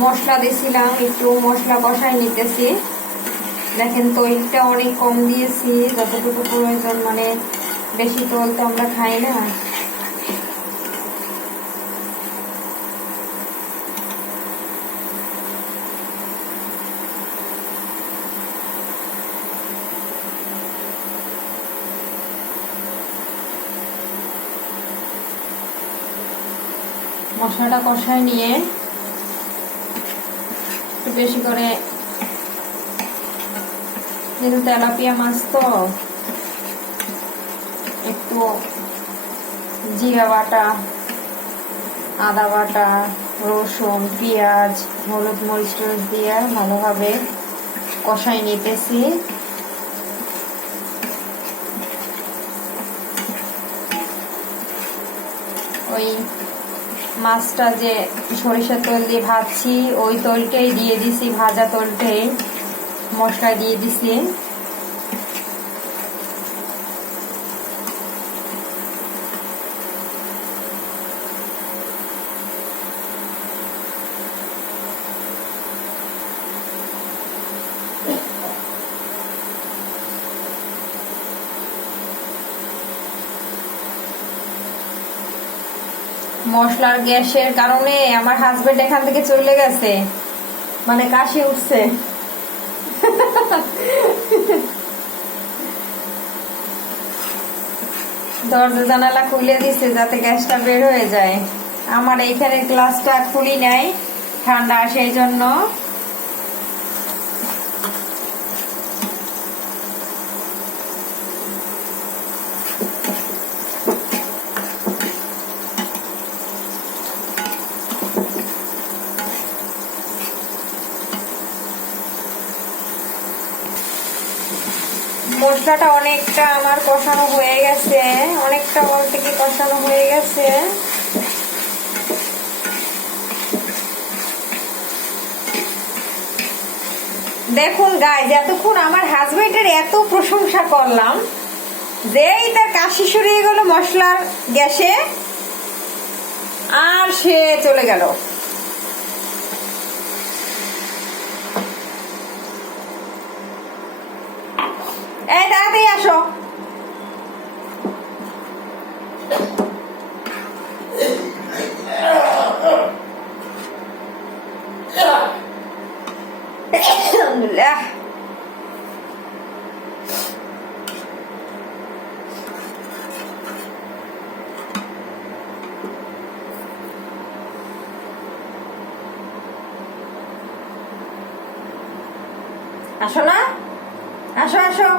মশলা দিয়েছিলাম, একটু মশলা কষাই নিতেছি। দেখেন তেলটা অনেক কম দিয়েছি, যতটুকু প্রয়োজন, মানে বেশি তেল তো আমরা খাই না। মশলাটা কষায় নিয়ে একটু বেশি করে, যেহেতু তেলাপিয়া মাছ তো একটু জিরা বাটা, আদা বাটা, রসুন, পেঁয়াজ, হলুদ, মরিচ দিয়ে ভালোভাবে কষাই নিতেছি। ওই মাছটা যে সরিষার তেল দিয়ে ভাজছি, ওই তেলটাই দিয়ে দিছি, ভাজা তেলটাই মশলা দিয়ে দিছি। মশলার গ্যাসের কারণে আমার হাজবেন্ড এখান থেকে চলে গেছে, মানে কাশি উঠছে। দরজা জানালা খুলে দিছে যাতে গ্যাসটা বের হয়ে যায়। আমার এইখানে গ্লাসটা খুলি নাই, ঠান্ডা সেই জন্য। মশলাটা অনেকটা আমার কষানো হয়ে গেছে, অনেকটা বলতে কি কষানো হয়ে গেছে। দেখুন গাইজ, এতক্ষণ আমার হাজবেন্ডের এত প্রশংসা করলাম, যেই তার কাশি সরিয়ে গেল মশলার গ্যাসে, আর সে চলে গেল। এই তাড়াতাড়ি আসো। আলহামদুলিল্লাহ। আসো না, আসো আসো।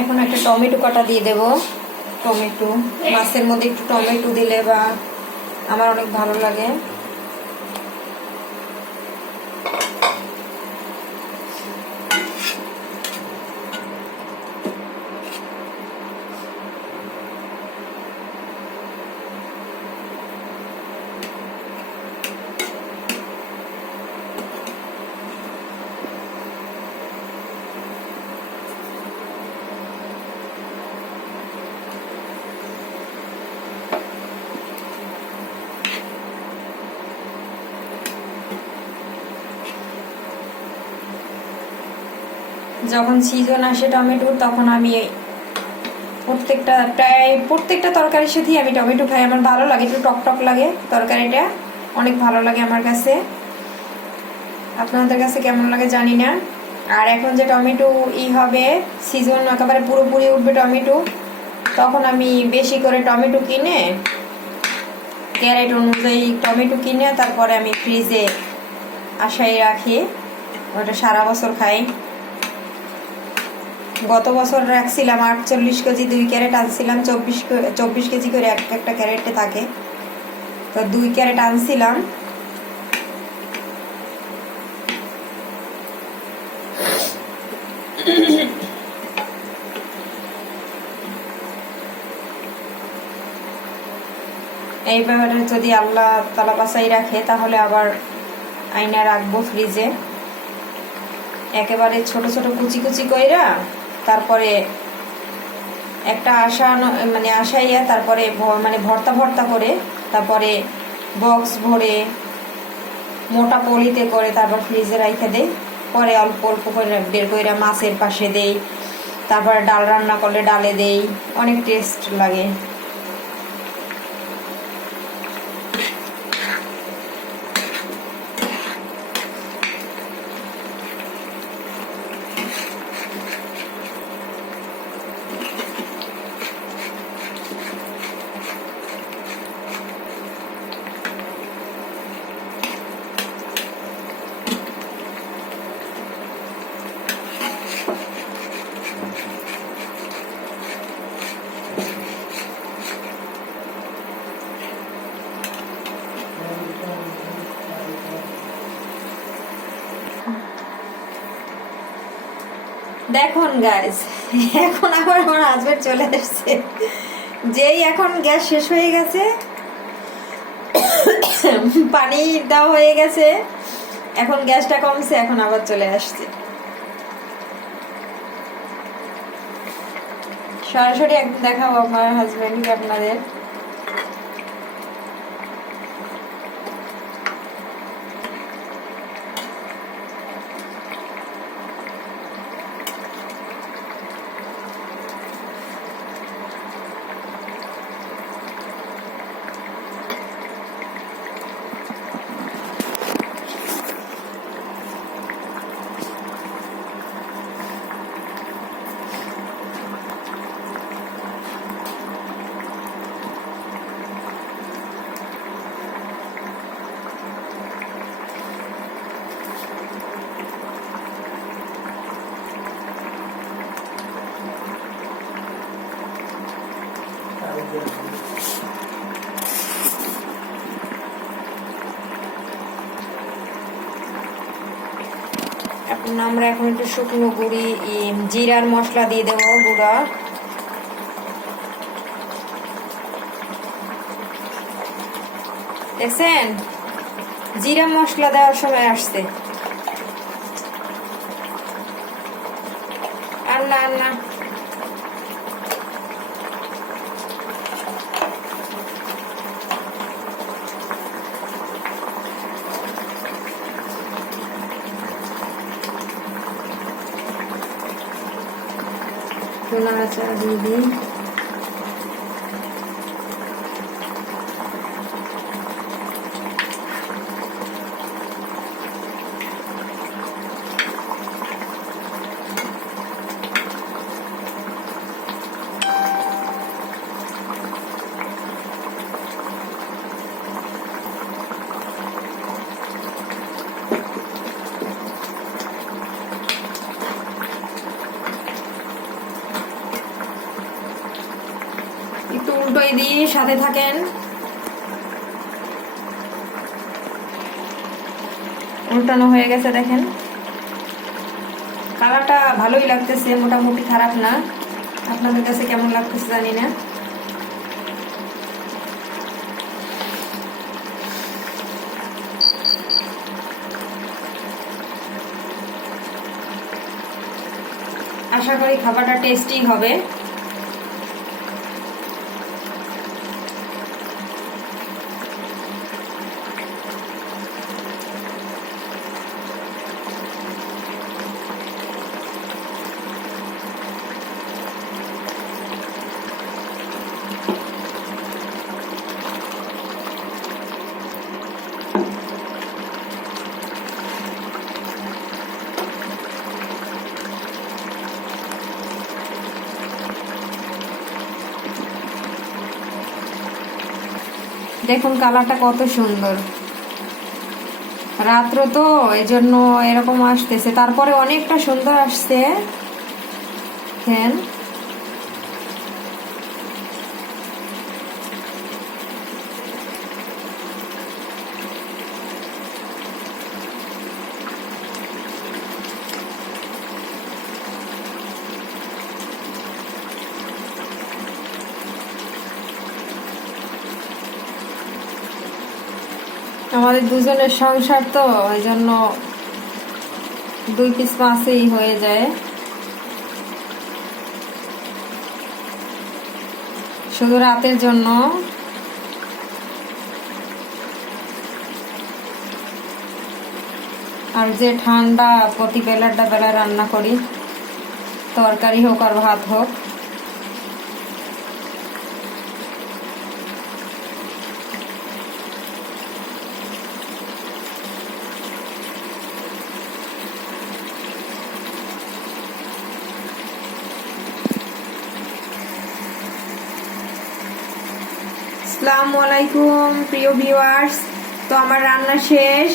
এখন একটা টমেটো কাটা দিয়ে দেব। টমেটো, মাছের মধ্যে একটু টমেটো দিলে বা আমার অনেক ভালো লাগে। যখন সিজন আসে টমেটোর, তখন আমি প্রত্যেকটা তরকারির সাথেই আমি টমেটো খাই। আমার ভালো লাগে, একটু টক টক লাগে তরকারিটা, অনেক ভালো লাগে আমার কাছে। আপনাদের কাছে কেমন লাগে জানি না। আর এখন যে টমেটো হবে, সিজন একেবারে পুরোপুরি উঠবে টমেটো, তখন আমি বেশি করে টমেটো কিনে, ক্যারেট অনুযায়ী টমেটো কিনে তারপরে আমি ফ্রিজে আশায় রাখি, ওটা সারা বছর খাই। গত বছর রাখছিলাম 48 কেজি, 2 ক্যারেট আনছিলাম। 24 কেজি করে একটা ক্যারেটে থাকে, তো 2 ক্যারেট আনছিলাম। এইভাবে যদি আল্লাহ তালা বাসাই রাখে, তাহলে আবার আইনা রাখবো ফ্রিজে, একেবারে ছোট ছোট কুচি কুচি কইরা, তারপরে একটা মানে আসাইয়া তারপরে মানে ভর্তা ভর্তা করে তারপরে বক্স ভরে মোটা পলিতে করে তারপর ফ্রিজে রাইখে দেই, পরে অল্প অল্প করে বের করে মাছের পাশে দেই, তারপরে ডাল রান্না করলে ডালে দেই, অনেক টেস্ট লাগে। দেখুন গাইস, এখন আবার আমার হাজবেন্ড চলে এসছে, যেই এখন গ্যাস শেষ হয়ে গেছে, পানি দেওয়া হয়ে গেছে, এখন গ্যাসটা কমছে, এখন আবার চলে আসছে। সরাসরি একদিন দেখাবো আমার হাজবেন্ডকে আপনাদের। আমরা এখন একটু শুকনো গুঁড়ি জিরার মশলা দিয়ে দেবো, গুঁড়া। দেখছেন, জিরা মশলা দেওয়ার সময় আসছে। আর না আর না, নাড়াচাড়া দিয়ে দিই। একটু উল্টোই দিয়ে সাথে থাকেন। উল্টানো হয়ে গেছে, দেখেন কালারটা ভালোই লাগতেছে, মোটামুটি খারাপ না। আপনাদের কাছে কেমন লাগতেছে জানি না। আশা করি খাবারটা টেস্টি হবে। দেখুন কালারটা কত সুন্দর। রাত্র তো এই জন্য এরকম আসতেছে, তারপরে অনেকটা সুন্দর আসছে। আমাদের দুজনের সংসার তো, ওই জন্য 2 পিস মাছেই হয়ে যায়। শুধু রাতের জন্য। আর যে ঠান্ডা, প্রতি বেলাটা বেলায় রান্না করি, তরকারি হোক আর ভাত হোক। আসসালামু আলাইকুম প্রিয় ভিউয়ার্স, তো আমার রান্না শেষ।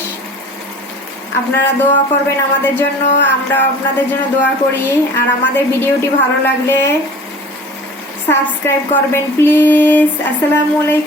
আপনারা দোয়া করবেন আমাদের জন্য, আমরা আপনাদের জন্য দোয়া করি। আর আমাদের ভিডিওটি ভালো লাগলে সাবস্ক্রাইব করবেন প্লিজ। আসসালামু আলাইকুম।